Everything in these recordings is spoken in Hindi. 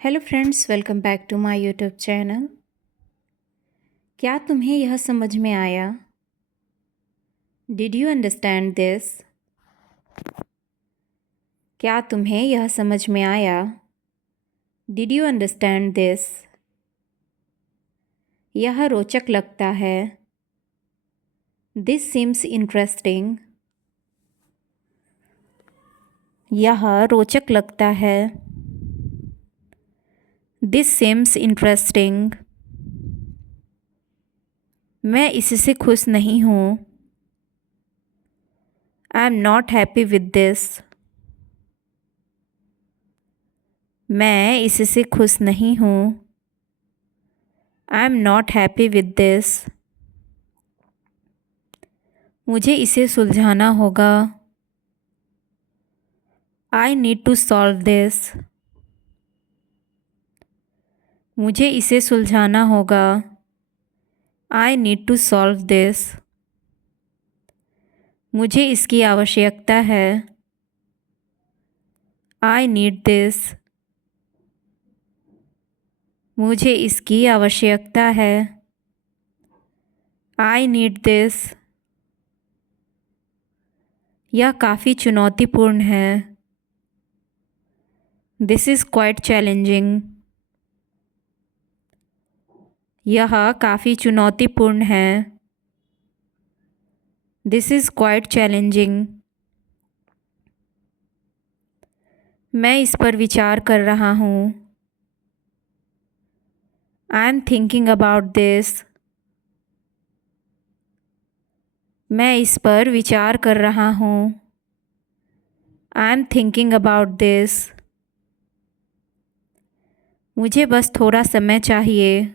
Hello friends, welcome back to my YouTube channel. क्या तुम्हें यह समझ में आया? Did you understand this? क्या तुम्हें यह समझ में आया? Did you understand this? यह रोचक लगता है। This seems interesting. यह रोचक लगता है। This seems interesting. मैं इससे खुश नहीं हूँ। I am not happy with this. मैं इससे खुश नहीं हूँ। I am not happy with this. मुझे इसे सुलझाना होगा। I need to solve this. मुझे इसे सुलझाना होगा। I need to solve this. मुझे इसकी आवश्यकता है। I need this. मुझे इसकी आवश्यकता है। I need this. यह काफ़ी चुनौतीपूर्ण है। This is quite challenging. यह काफ़ी चुनौतीपूर्ण है। This is quite challenging. मैं इस पर विचार कर रहा हूँ। I am thinking about this. मैं इस पर विचार कर रहा हूँ। I am thinking about this. मुझे बस थोड़ा समय चाहिए।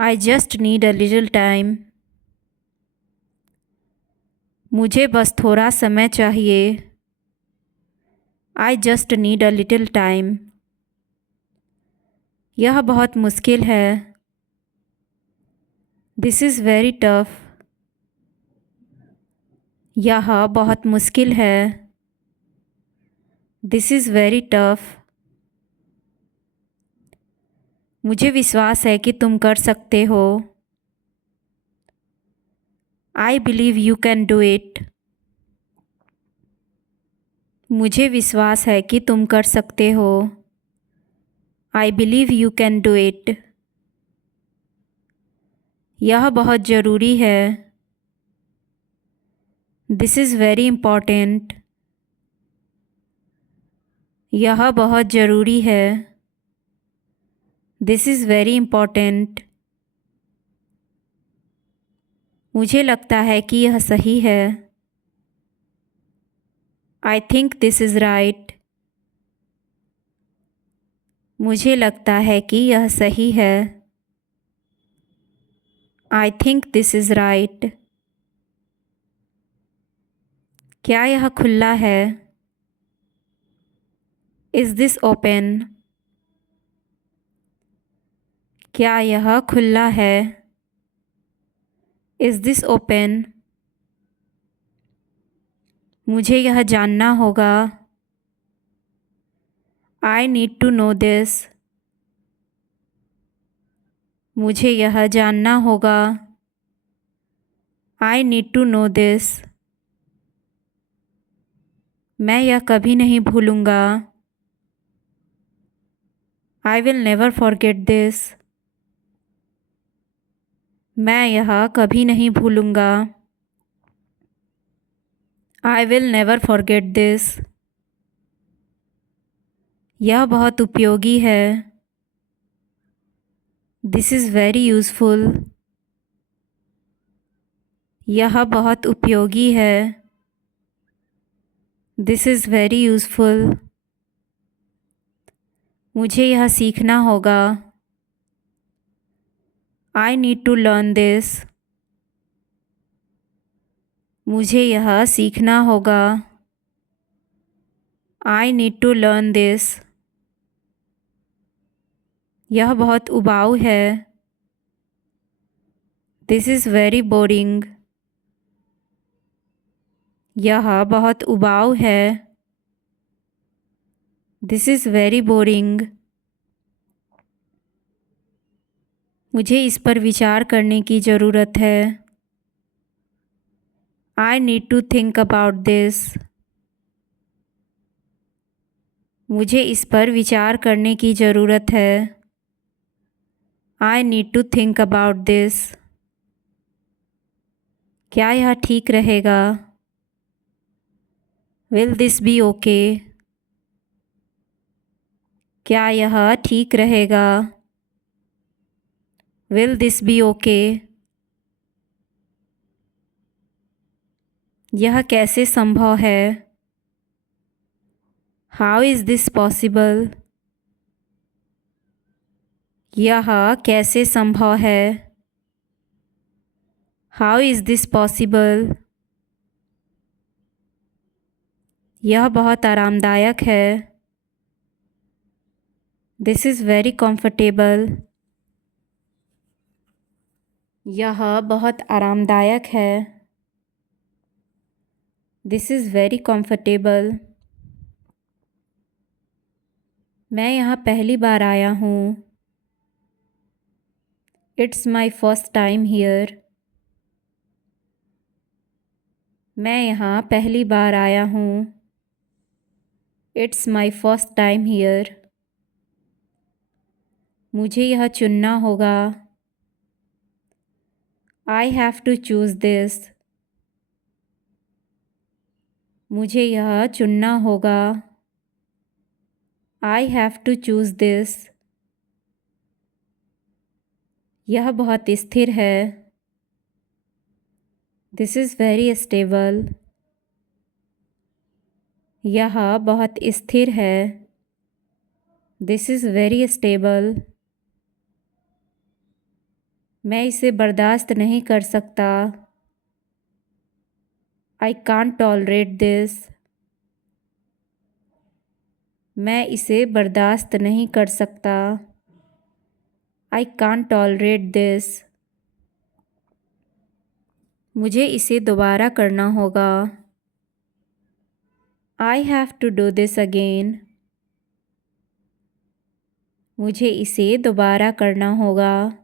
I just need a little time. मुझे बस थोड़ा समय चाहिए। I just need a little time. यह बहुत मुश्किल है। This is very tough. यह बहुत मुश्किल है। This is very tough. मुझे विश्वास है कि तुम कर सकते हो। I believe you can do it. मुझे विश्वास है कि तुम कर सकते हो। I believe you can do it. यह बहुत ज़रूरी है। This is very important. यह बहुत ज़रूरी है। This is very important. मुझे लगता है कि यह सही है। I think this is right. मुझे लगता है कि यह सही है। I think this is right. क्या यह खुला है? Is this open? क्या यह खुला है? Is this open? मुझे यह जानना होगा। I need to know this. मुझे यह जानना होगा। I need to know this. मैं यह कभी नहीं भूलूंगा। I will never forget this. मैं यह कभी नहीं भूलूंगा। I will never forget this. यह बहुत उपयोगी है। This is very useful. यह बहुत उपयोगी है। This is very useful. मुझे यह सीखना होगा। I need to learn this. मुझे यह सीखना होगा। I need to learn this. यह बहुत उबाऊ है। This is very boring. यह बहुत उबाऊ है। This is very boring. मुझे इस पर विचार करने की ज़रूरत है। I need to think about this. मुझे इस पर विचार करने की ज़रूरत है। I need to think about this. क्या यह ठीक रहेगा? Will this be okay? क्या यह ठीक रहेगा? Will this be okay? यह कैसे संभव है? How is this possible? यह कैसे संभव है? How is this possible? यह बहुत आरामदायक है। This is very comfortable. यह बहुत आरामदायक है। This is very comfortable. मैं यहाँ पहली बार आया हूँ। It's my first time here. मैं यहाँ पहली बार आया हूँ। It's my first time here. मुझे यह चुनना होगा। I have to choose this. मुझे यह चुनना होगा। I have to choose this. यह बहुत स्थिर है। This is very stable. यह बहुत स्थिर है। This is very stable. मैं इसे बर्दाश्त नहीं कर सकता। I can't tolerate this. मैं इसे बर्दाश्त नहीं कर सकता। I can't tolerate this. मुझे इसे दोबारा करना होगा। I have to do this again. मुझे इसे दोबारा करना होगा।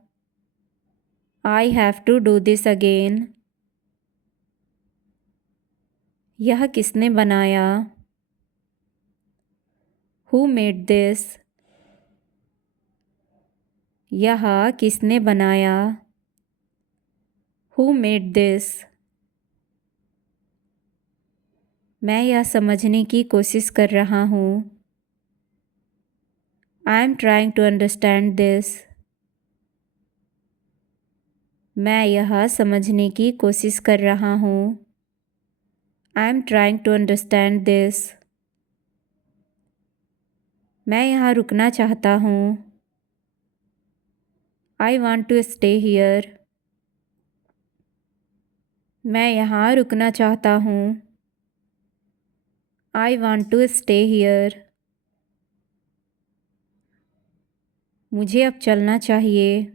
I have to do this again. यह किसने बनाया? Who made this? यह किसने बनाया? Who made this? मैं यह समझने की कोशिश कर रहा हूँ। I am trying to understand this. मैं यह समझने की कोशिश कर रहा हूँ। I am trying to understand this. मैं यहाँ रुकना चाहता हूँ। I want to stay here. मैं यहाँ रुकना चाहता हूँ। I want to stay here. मुझे अब चलना चाहिए।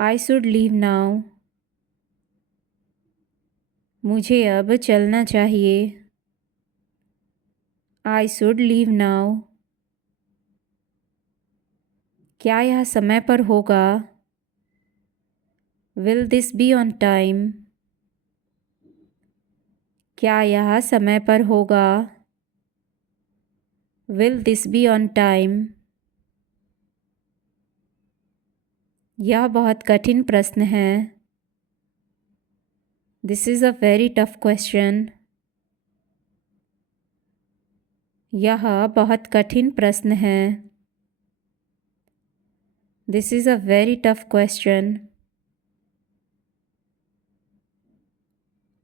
I should leave now. मुझे अब चलना चाहिए। I should leave now. क्या यह समय पर होगा? Will this be on time? क्या यह समय पर होगा? Will this be on time? यह बहुत कठिन प्रश्न है। This is a very tough question. यह बहुत कठिन प्रश्न है। This is a very tough question.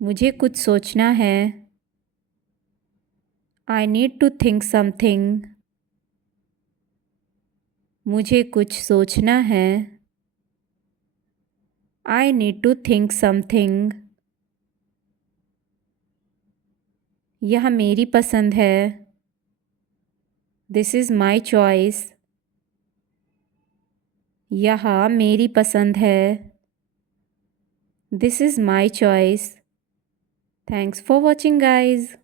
मुझे कुछ सोचना है। I need to think something. मुझे कुछ सोचना है। I need to think something. यह मेरी पसंद है। This is my choice. यह मेरी पसंद है। This is my choice. Thanks for watching guys.